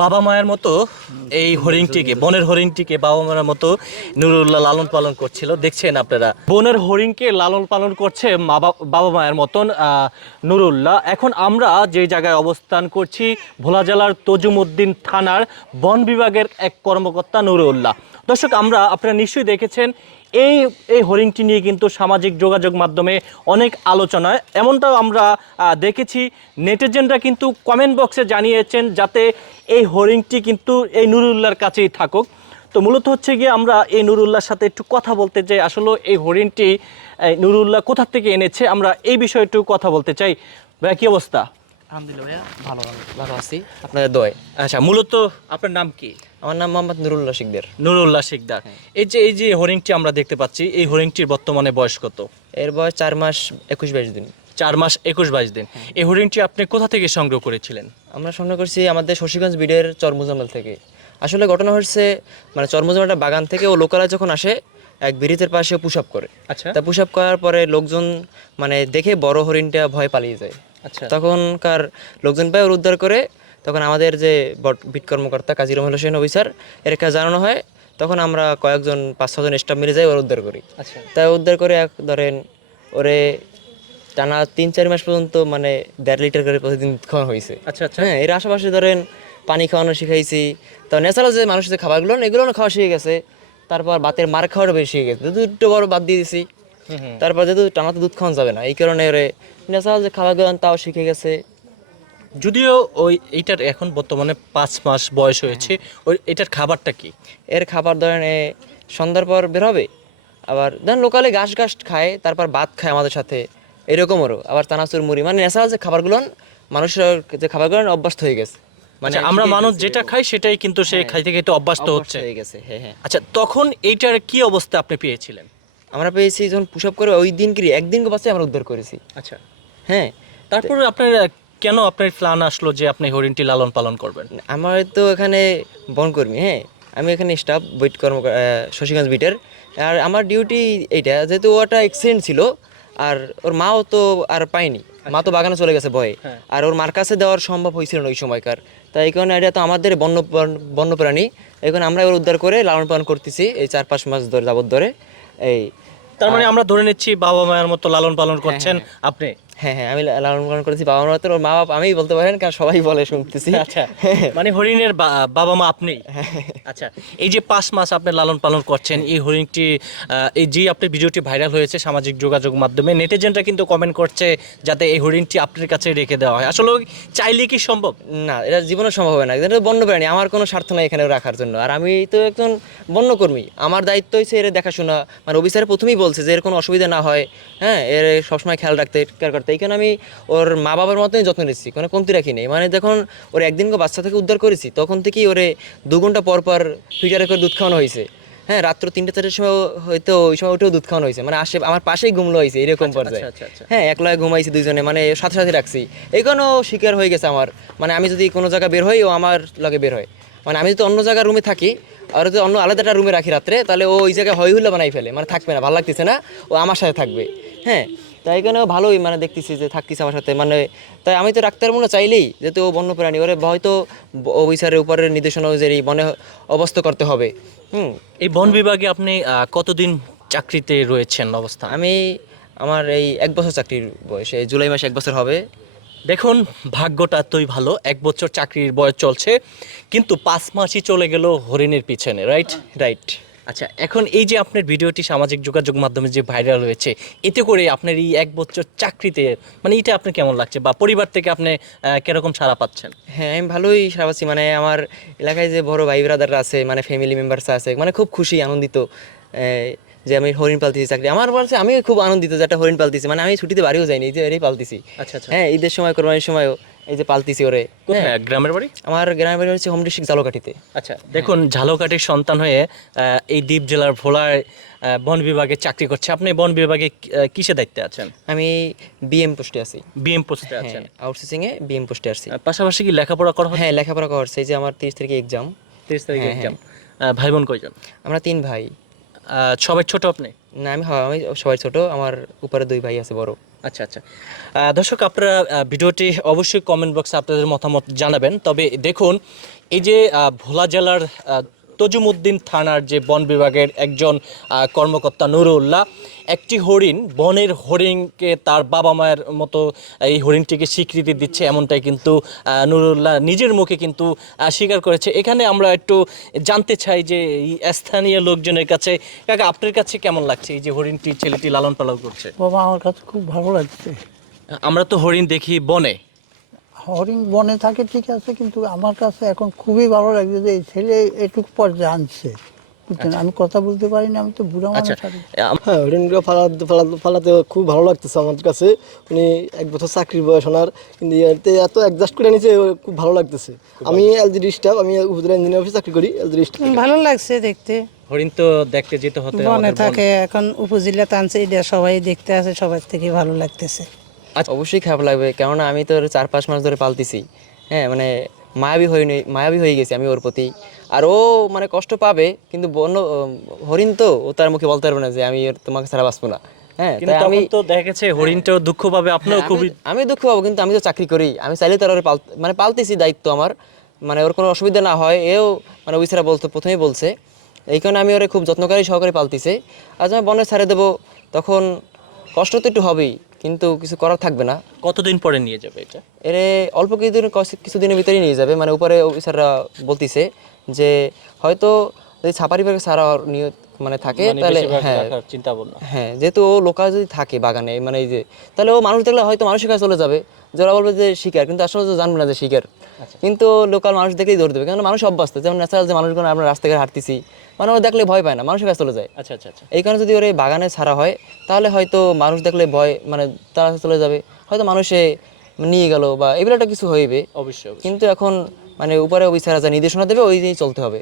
বাবা মায়ের মতো এই হরিণটিকে, বনের হরিণটিকে বাবা মায়ের মতো নুরুল্লাহ লালন পালন করছিল। দেখছেন আপনারা, বনের হরিণকে লালন পালন করছে বাবা মায়ের মতন নুরুল্লাহ। এখন আমরা যে জায়গায় অবস্থান করছি, ভোলা জেলার তজুমুদ্দিন থানার বন বিভাগের এক কর্মকর্তা নুরুল্লাহ। দর্শক, আমরা, আপনারা নিশ্চয়ই দেখেছেন এই এই হরিণটি নিয়ে কিন্তু সামাজিক যোগাযোগ মাধ্যমে অনেক আলোচনায়। এমনটাও আমরা দেখেছি। নেটিজেনরা কিন্তু কমেন্ট বক্সে জানিয়েছেন যাতে এই হরিণটি কিন্তু এই নুরুল্লাহর কাছেই থাকুক। তো মূলত হচ্ছে গিয়ে আমরা এই নুরুল্লাহর সাথে একটু কথা বলতে চাই। আসলে এই হরিণটি নুরুল্লাহ কোথা থেকে এনেছে? আমরা এই বিষয়ে একটু কথা বলতে চাই। ভাইয়া, কি অবস্থা? আলহামদুলিল্লাহ ভাইয়া ভালো ভালো। আছি। আপনাদের দোয় আচ্ছা মূলত আপনার নাম কি? আমার নাম মোহাম্মদ নুরুল্লাহ শিকদের। নুরুল্লাহ শিকদার। এই যে এই যে হরিণটি আমরা দেখতে পাচ্ছি এই হরিণটির বর্তমানে বয়স কত? এর বয়স চার মাস একুশ বাইশ দিন। চার মাস একুশ বাইশ দিন। এই হরিণটি আপনি কোথা থেকে সংগ্রহ করেছিলেন? আমরা সংগ্রহ করছি আমাদের শশীগঞ্জ বিডের চরমুজামাল থেকে। আসলে ঘটনা হচ্ছে মানে চরমুজামাল একটা বাগান থেকে ও লোকালয় যখন আসে এক ব্রিজের পাশে পুশ আপ করে। আচ্ছা। তা পুশ আপ করার পরে লোকজন মানে দেখে বড় হরিণটা ভয় পালিয়ে যায়। তখনকার লোকজন পায় ওর উদ্ধার করে তখন আমাদের যে বিট কর্মকর্তা কাজী রহমান হোসেন অফিসার এর কাছে জানানো হয় তখন আমরা কয়েকজন পাঁচ ছজন স্টাফ মিলে যাই ওর উদ্ধার করি। আচ্ছা। তাই উদ্ধার করে এক ধরেন ওরে টানা তিন চার মাস পর্যন্ত মানে দেড় লিটার করে প্রতিদিন খাওয়ানো হয়েছে। আচ্ছা আচ্ছা। হ্যাঁ এর আশেপাশে ধরেন পানি খাওয়ানো শিখাইছি। তো ন্যাচারাল যে মানুষের যে খাবারগুলো এগুলো খাওয়া শিখে গেছে। তারপর বাতের মার খাওয়াটা বেশি শিখে গেছে। দুটো বড় বাদ দিয়ে দিছি। তারপর যেহেতু টানা তো দুধ খাওয়ানো যাবে না এই কারণে ওরে ন্যাচারাল যে খাবারগুলো তাও শিখে গেছে। যদিও ওই এইটার এখন বর্তমানে পাঁচ মাস বয়স হয়েছে ওই এটার খাবারটা কি? এর খাবার ধরেন এ সন্ধ্যার পর বের হবে আবার ধরেন লোকালে ঘাস ঘাস খায় তারপর ভাত খায় আমাদের সাথে এরকমও আবার চানাচুর মুড়ি মানে ন্যাচারাল যে খাবারগুলো মানুষের যে খাবারগুলো অভ্যস্ত হয়ে গেছে। মানে আমরা মানুষ যেটা খাই সেটাই কিন্তু সে খাইতে খাইতে অভ্যস্ত অভ্যস্ত হচ্ছে। হয়ে গেছে হ্যাঁ হ্যাঁ। আচ্ছা তখন এইটার কি অবস্থা আপনি পেয়েছিলেন? আমরা পেয়েছি যখন পুশ আপ করে ওই দিন কি একদিন বাচ্চা আমরা উদ্ধার করেছি। আচ্ছা। হ্যাঁ। তারপর আপনার কেন আপনার প্ল্যান আসলো যে আপনি হরিণটি লালন পালন করবেন? আমার তো এখানে বনকর্মী হ্যাঁ। আমি এখানে স্টাফ বৈট কর্ম শশীগঞ্জ বিটের। আর আমার ডিউটি এইটা যেহেতু ওটা অ্যাক্সিডেন্ট ছিল আর ওর মাও তো আর পায়নি। মা তো বাগানে চলে গেছে ভয়ে। হ্যাঁ। আর ওর মার কাছে দেওয়ার সম্ভব হয়েছিল না ওই সময়কার। তাই এই কারণে এটা তো আমাদের বন্য বন্যপ্রাণী। এখন আমরা ওর উদ্ধার করে লালন পালন করতেছি এই চার পাঁচ মাস ধরে যাবত ধরে। এই তার মানে আমরা ধরে নিচ্ছি বাবা মায়ের মতো লালন পালন করছেন আপনি। হ্যাঁ হ্যাঁ আমি লালন পালন করেছি বাবা মা তো ওর মা বাবা আমিই বলতে পারেন কারণ সবাই বলে শুনতেছি। আচ্ছা মানে হরিণের বাবা মা আপনি? আচ্ছা এই যে পাঁচ মাস আপনি লালন পালন করছেন এই হরিণটি এই যে আপনার ভিডিওটি ভাইরাল হয়েছে সামাজিক যোগাযোগ মাধ্যমে নেটিজেনরা কিন্তু কমেন্ট করছে যাতে এই হরিণটি আপনার কাছে রেখে দেওয়া হয়। আসলে চাইলে কি সম্ভব? না এটা জীবনে সম্ভব হবে না এটা তো বন্যপ্রাণী আমার কোনো স্বার্থ নাই এখানে রাখার জন্য। আর আমি তো একজন বন্যকর্মী আমার দায়িত্ব হচ্ছে এর দেখাশোনা। মানে অফিসারে প্রথমেই বলছে যে এর কোনো অসুবিধা না হয় হ্যাঁ এর সবসময় খেয়াল রাখতে করতে কারণে আমি ওর মা বাবার মতোই যত্ন নিচ্ছি কোনো কমতি রাখি নেই। মানে যখন ওর একদিন কো বাচ্চা থেকে উদ্ধার করেছি তখন থেকেই ওরে দু ঘণ্টা পর পর ফিটারে করে দুধ খাওয়ানো হয়েছে। হ্যাঁ রাত্র তিনটে চারটের সময় হয়তো ওই সময় উঠেও দুধ খাওয়ানো হয়েছে। মানে আসে আমার পাশেই ঘুমলো হয়েছে এরকম পর্যায়ে। আচ্ছা আচ্ছা হ্যাঁ একলায় ঘুমাইছি দুইজনে মানে সাথে সাথে রাখছি। কারণেও শিকার হয়ে গেছে আমার। মানে আমি যদি কোনো জায়গায় বের হই ও আমার লগে বের হয়। মানে আমি যদি অন্য জায়গায় রুমে থাকি আর যদি অন্য আলাদা একটা রুমে রাখি রাত্রে তাহলে ও ওই জায়গায় হয় হুল্লা বানাই ফেলে। মানে থাকবে না ভালো লাগতেছে না ও আমার সাথে থাকবে। হ্যাঁ তাই কারণে ভালোই মানে দেখতেছি যে থাকতেছে আমার সাথে। মানে তাই আমি তো রাখতে মনে চাইলেই যেহেতু ও বন্য প্রাণী ওরে হয়তো অফিসারের উপরের নির্দেশনা অনুযায়ী বনে অবস্থ করতে হবে। হুম। এই বন বিভাগে আপনি কতদিন চাকরিতে রয়েছেন অবস্থা আমি আমার এই এক বছর চাকরির বয়স এই জুলাই মাসে এক বছর হবে। দেখুন ভাগ্যটা এতই ভালো এক বছর চাকরির বয়স চলছে কিন্তু পাঁচ মাসই চলে গেল হরিণের পিছনে রাইট রাইট আচ্ছা এখন এই যে আপনার ভিডিওটি সামাজিক যোগাযোগ মাধ্যমে যে ভাইরাল হয়েছে এতে করে আপনার এই এক বছর চাকরিতে মানে এটা আপনার কেমন লাগছে বা পরিবার থেকে আপনি কীরকম সাড়া পাচ্ছেন? হ্যাঁ আমি ভালোই সারা পাচ্ছি। মানে আমার এলাকায় যে বড় ভাই ব্রাদাররা আছে মানে ফ্যামিলি মেম্বার্স আছে মানে খুব খুশি আনন্দিত যে আমি হরিণ পালতেছি চাকরি। আমার বলছে আমি খুব আনন্দিত যে একটা হরিণ পালতেছি। মানে আমি ছুটিতে বাড়িও যাইনি যে এরই পালতেছি। আচ্ছা আচ্ছা। হ্যাঁ ঈদের সময় কোরবানির সময়ও। এই যে পালতেছি ওরে। কোথায়? গ্রামের বাড়ি? আমার গ্রামের বাড়ি হচ্ছে হোম ডিস্ট্রিক্ট জালোকাঠিতে। আচ্ছা দেখুন ঝালকাঠির সন্তান হয়ে এই দ্বীপ জেলার ভোলায় বন বিভাগে চাকরি করছে। আপনি বন বিভাগে কিসে দায়িত্বে আছেন? আমি বিএম পোস্টে আছি। বিএম পোস্টে আছেন। হ্যাঁ আউটসোর্সিং এ বিএম পোস্টে আছি। পাশাপাশি কি লেখাপড়া করা হয় হ্যাঁ লেখাপড়া করছে এই যে আমার তিরিশ তারিখে এক্সাম তিরিশ তারিখে হ্যাঁ, এক্সাম ভাই বোন কয়জন? আমরা তিন ভাই। সবাই ছোট আপনি? না আমি হ্যাঁ, আমি সবাই ছোট আমার উপরে দুই ভাই আছে বড়। আচ্ছা আচ্ছা। দর্শক আপনারা ভিডিওটি অবশ্যই কমেন্ট বক্সে আপনাদের মতামত জানাবেন। তবে দেখুন এই যে ভোলা জেলার তজুমুদ্দিন থানার যে বন বিভাগের একজন কর্মকর্তা নুরুল্লাহ একটি হরিণ বনের হরিণকে তার বাবা মায়ের মতো এই হরিণটিকে স্বীকৃতি দিচ্ছে এমনটাই কিন্তু নুরুল্লাহ নিজের মুখে কিন্তু স্বীকার করেছে। এখানে আমরা একটু জানতে চাই যে এই স্থানীয় লোকজনের কাছে কাকা আপনার কাছে কেমন লাগছে এই যে হরিণটি ছেলেটি লালন পালন করছে? বাবা আমার কাছে খুব ভালো লাগছে। আমরা তো হরিণ দেখি বনে। হরিণ বনে থাকে ঠিক আছে কিন্তু আমার কাছে এখন খুবই ভালো লাগছে যে এই ছেলে এটুকু পর জানছে। বুঝছেন? আমি কথা বলতে পারি না আমি তো বুড়া আচ্ছা মানুষ আম- হ্যাঁ হরিণগুলো ফালাতে ফালাতে ফালাতে খুব ভালো লাগতেছে আমার কাছে। উনি এক বছর চাকরির বয়স ওনার। কিন্তু এতে এত অ্যাডজাস্ট করে নিয়েছে খুব ভালো লাগতেছে। আমি এলজি স্টাফ আমি উপজেলা ইঞ্জিনিয়ার অফিসে চাকরি করি এলজি স্টাফ ভালো লাগছে দেখতে। হরিণ তো দেখতে যেতে হতে বনে থাকে এখন উপজেলা টানছে এটা সবাই দেখতে আছে সবার থেকে ভালো লাগতেছে। অবশ্যই খারাপ লাগবে কেননা আমি তো চার পাঁচ মাস ধরে পালতেছি। হ্যাঁ মানে মায়াবী হয়ে নি- মায়াবী হয়ে গেছি আমি ওর প্রতি। আর ও মানে কষ্ট পাবে কিন্তু বন্য হরিণ তো ও তার মুখে বলতে পারবে না যে আমি তোমাকে ছাড়া বাঁচবো না। হ্যাঁ তাই আমি তো দেখা গেছে হরিণটাও দুঃখ পাবে আপনিও হ্যাঁ, খুবই আমি- দুঃখ পাবো কিন্তু আমি তো চাকরি করি। আমি চাইলে তো আর পাল মানে পালতেছি দায়িত্ব আমার। মানে ওর কোনো অসুবিধা না হয় এও মানে ওই অফিসাররা বলতো প্রথমেই বলছে। এই কারণে আমি ওরে খুব যত্নকারী সহকারে পালতেছি। আজ আমি বনে ছাড়ে দেবো তখন কষ্ট তো একটু হবেই। কিন্তু কিছু করার থাকবে না। কতদিন পরে নিয়ে যাবে এটা? এর অল্প কিছুদিন কিছুদিনের ভিতরেই নিয়ে যাবে। মানে উপরে অফিসাররা বলতিছে যে হয়তো যদি ছাপারি ব্যাগে সারা নিয়ত মানে থাকে মানে তাহলে হ্যাঁ। চিন্তা ভাবনা হ্যাঁ যেহেতু ও লোকাল যদি থাকে বাগানে মানে এই যে তাহলে ও মানুষ দেখলে হয়তো মানুষের কাছে চলে যাবে। যারা বলবে যে শিকার কিন্তু আসলে তো জানবে না যে শিকার। কিন্তু লোকাল মানুষ দেখলেই ধরে দেবে। কারণ মানুষ অভ্যস্ত। যেমন ন্যাচারাল যে মানুষগুলো আমরা রাস্তাঘাটে হাঁটতেছি মানে ওরা দেখলে ভয় পায় না মানুষের কাছে চলে যায়। আচ্ছা আচ্ছা আচ্ছা। এই কারণে যদি ওরা বাগানে ছাড়া হয় তাহলে হয়তো মানুষ দেখলে ভয় মানে তারা চলে যাবে। হয়তো মানুষে নিয়ে গেল বা এগুলো একটা কিছু হইবে। অবশ্যই। কিন্তু এখন মানে উপরে অফিসাররা যা নির্দেশনা দেবে ওই দিয়েই চলতে হবে।